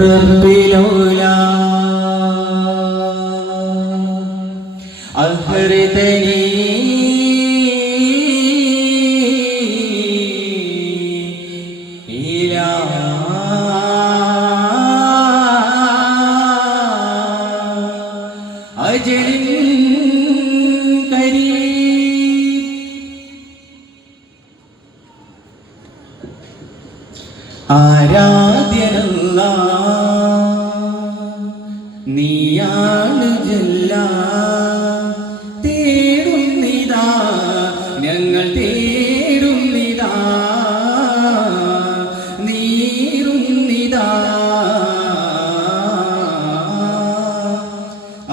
റബ്ബിലൗലാ അഹ്റിതനി ഇലാ അജലിൻ കരീം. ആരാധ്യനല്ലാഹ് നീയാണ് ജല്ല, തേടുന്നിതാ ഞങ്ങൾ തേടുന്നിതാ നീറുന്നിതാ.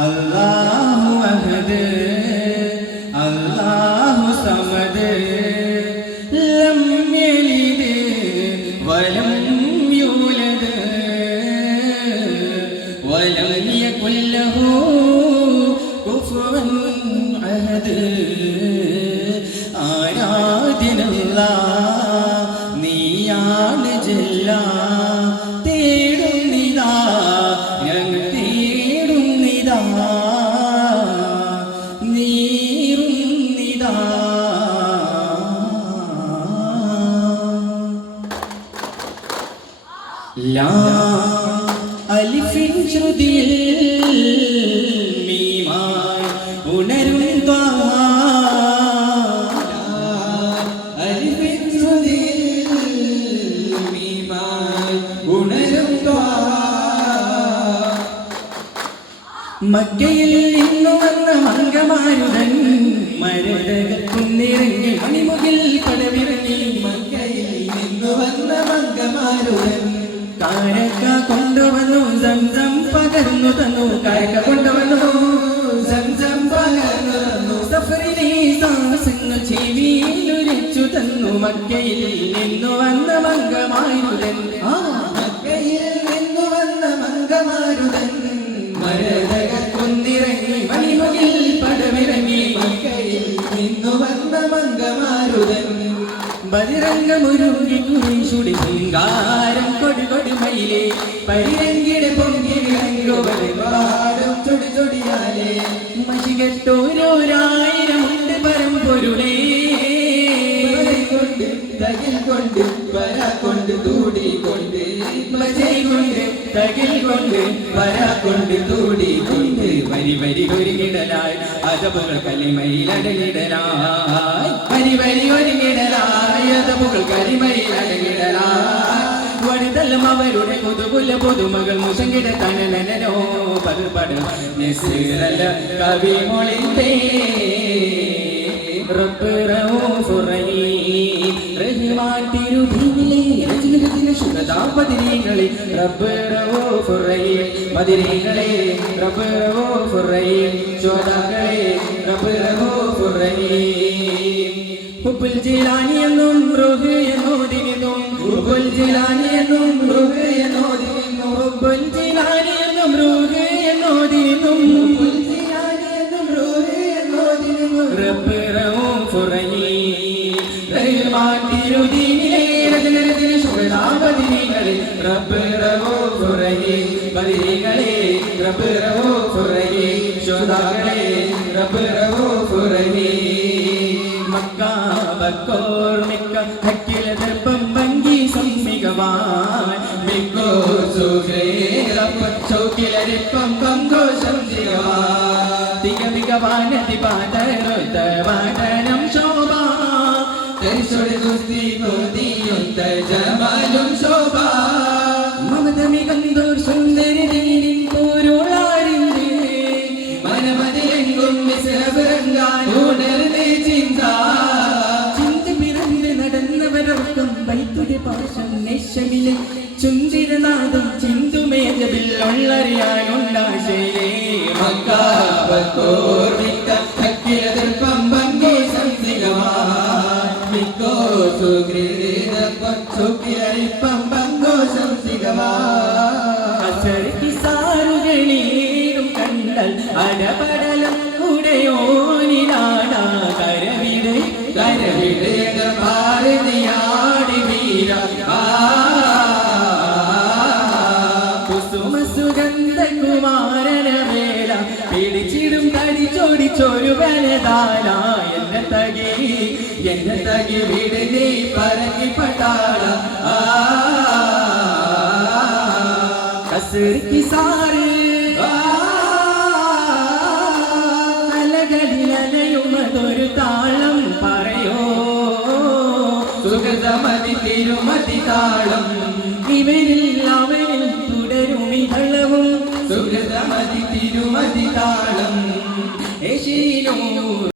അല്ലാഹു അഹദ് അല്ലാഹു സമദ് ലം യലിദ് വലം യൂലദ് വലം യകുൽ ലഹു കുഫുവൻ അഹദ്. ആരാധ്യനല്ലാഹ് നീയാണ് ജല്ല, തേടുന്നിതാ ഞങ്ങൾ തേടുന്നിതാ നീറുന്നിതാ. ലാ അലിഫിൻ ശ്രുതിയിൽ മീമായി ഉണരും ത്വാഹ. അലിഫിൻ ശ്രുതിയിൽ മീമായി ഉണരും ത്വാഹ. മക്കയിൽ നിന്നു വന്ന മംഗമാരുടൻ മരതകത്തുന്നിറങ്ങി മണിമുകിൽ കടവിറങ്ങി. മക്കയിൽ നിന്നു വന്ന മംഗമാരുടൻ കാരക്ക കൊണ്ടുവന്നു സംസം പകർന്നു തന്നു. കാരക്ക കൊണ്ടുവന്നു സംസം പകർന്നു തന്നു. സഫറിലെ സാഹസങ്ങൾ ചെവിയിലുരച്ചു തന്നു. മക്കയിൽ നിന്നു വന്ന മംഗമാരുടൻ മക്കയിൽ നിന്നു വന്ന മംഗമാരുടൻ മരതകത്തുന്നിറങ്ങി മണിമുകിൽ പടവിറങ്ങി. മക്കയിൽ നിന്നു വന്ന മംഗമാരുടൻ ബദിരംഗമുരുകി കുരിശുടി ശൃംഗാരം കൊടുകൊടി മയിലേ പരിരങ്കിടെ പൊങ്ങി വിളങ്ങുവരും ചൊടി ചൊടിയാലേ. മഷികത്തോരോരായിരമുണ്ട് പരമ്പൊരുളേ കൊണ്ട് തകിൽ കൊണ്ട് വര കൊണ്ട് തൂടി കൊണ്ട് മജൈ കൊണ്ട് തകിൽ കൊണ്ട് വര കൊണ്ട് തൂടി കൊണ്ട് വരി വരി ഒരുങ്ങിടലായി അദബുകൾ കലിമയിലടങ്ങിടലായി. വരി വരി ഒരുങ്ങിടലായി അദബുകൾ കലിമയിലടങ്ങിടലായി. വടുതലും അവരുടെ പുതുപുല പുതുമകൾ മുഷങ്കിട തനനനോ പകർപട നസീറല കവി മൊളിന്തേ. റബ്ബ് റഊഫുർ റഹീം റഹ്മാൻ തിരുദീനിലെ രചനകത്തിലെ ശുദ്ധതാ ബദരീങ്ങളെ. റബ്ബ് റഊഫുർ റഹീം ബദരീങ്ങളെ. റബ്ബ് റഊഫുർ റഹീം ശുഹദാക്കളെ. റബ്ബ് റഊഫുർ റഹീം. ഹുബ്ബുൽ ജിലാനി എന്നും റൂഹ് എന്നോദിനിന്നും. ഹുബ്ബുൽ ജിലാനി എന്നും റൂഹ് എന്നോദിനിന്നും. ഹുബ്ബുൽ ജിലാനി എന്നും റൂഹ് എന്നോദിനിന്നും. ഹുബ്ബുൽ ജിലാനി എന്നും റൂഹ് എന്നോദിനിന്നും. റബ്ബ് റഊഫുർ റഹീം റഹ്മാൻ തിരുദീനിലെ രചനകത്തിലെ ശുഹദാ ബദരീങ്ങളെ. റബ്ബ് റഊഫുർ റഹീം ബദരീങ്ങളെ. റബ്ബ് റഊഫുർ റഹീം ശുഹദാക്കളെ. റബ്ബ് റഊഫുർ റഹീം. മക്ക ബക്കോർ മിക്ക ഹക്കില ദർപ്പം ഭംഗി സമ്മികവാൻ. മിക്കോ സുഖേ റബ്ബ് ചൗക്കിലരിപ്പം പങ്കോശം ദിഗവാൻ. ദിഗമികവാനതി പാതരുത്ത വാടനം ശോഭ. തരിശൊടി കുസ്തി കൊതിയൊത്ത ജമാലും ശോഭ. മമതമികന്തോർ സുന്ദരി നീരിൻ പോരുളാരിന്റെ മനമതിലെങ്കും മിസ്രബിറങ്ങാൻ ഉണർന്നേ ചിന്ത. ചിന്തി പിറന്ന് നടന്നവരൊപ്പം വൈത്തുടി പാശം നെശമിലെ ചുന്തിരനാഥം ചിന്തുമേജവിൽ ഉള്ളറിയാനുണ്ടാശയേ. മക്ക ബക്കോർ മിക്ക ഹക്കില ദർപ്പം ഭംഗി സംസികവാൻ. മിക്കോ സുഗ്രീദപ്പം ചുക്കിലരിപ്പം പങ്കോശം സികവാൻ. അസർക്ക് സാറുകളേറും കണ്ടൽ അടപടലം ഉടയോനിനാടാ കരവിടേ കരവിടേക ഭാരതിയാടി വീര. സോമസുഗന്ധകുമാരന വേല പിടിച്ചിടും തടിച്ചോടിച്ചൊരു വനതാല എന്നെ തകി വീട് നീ പറങ്ങി പട്ടാള കസർക്കി സാറ് അലകളിലലയുമതൊരു താളം പറയോ സുഗതമതി തിരുമതി താളം ഇവരിൽ അവനിൽ തുടരും ഇതളവും സുഗതമതി തിരുമതി താളം ഏശീനോ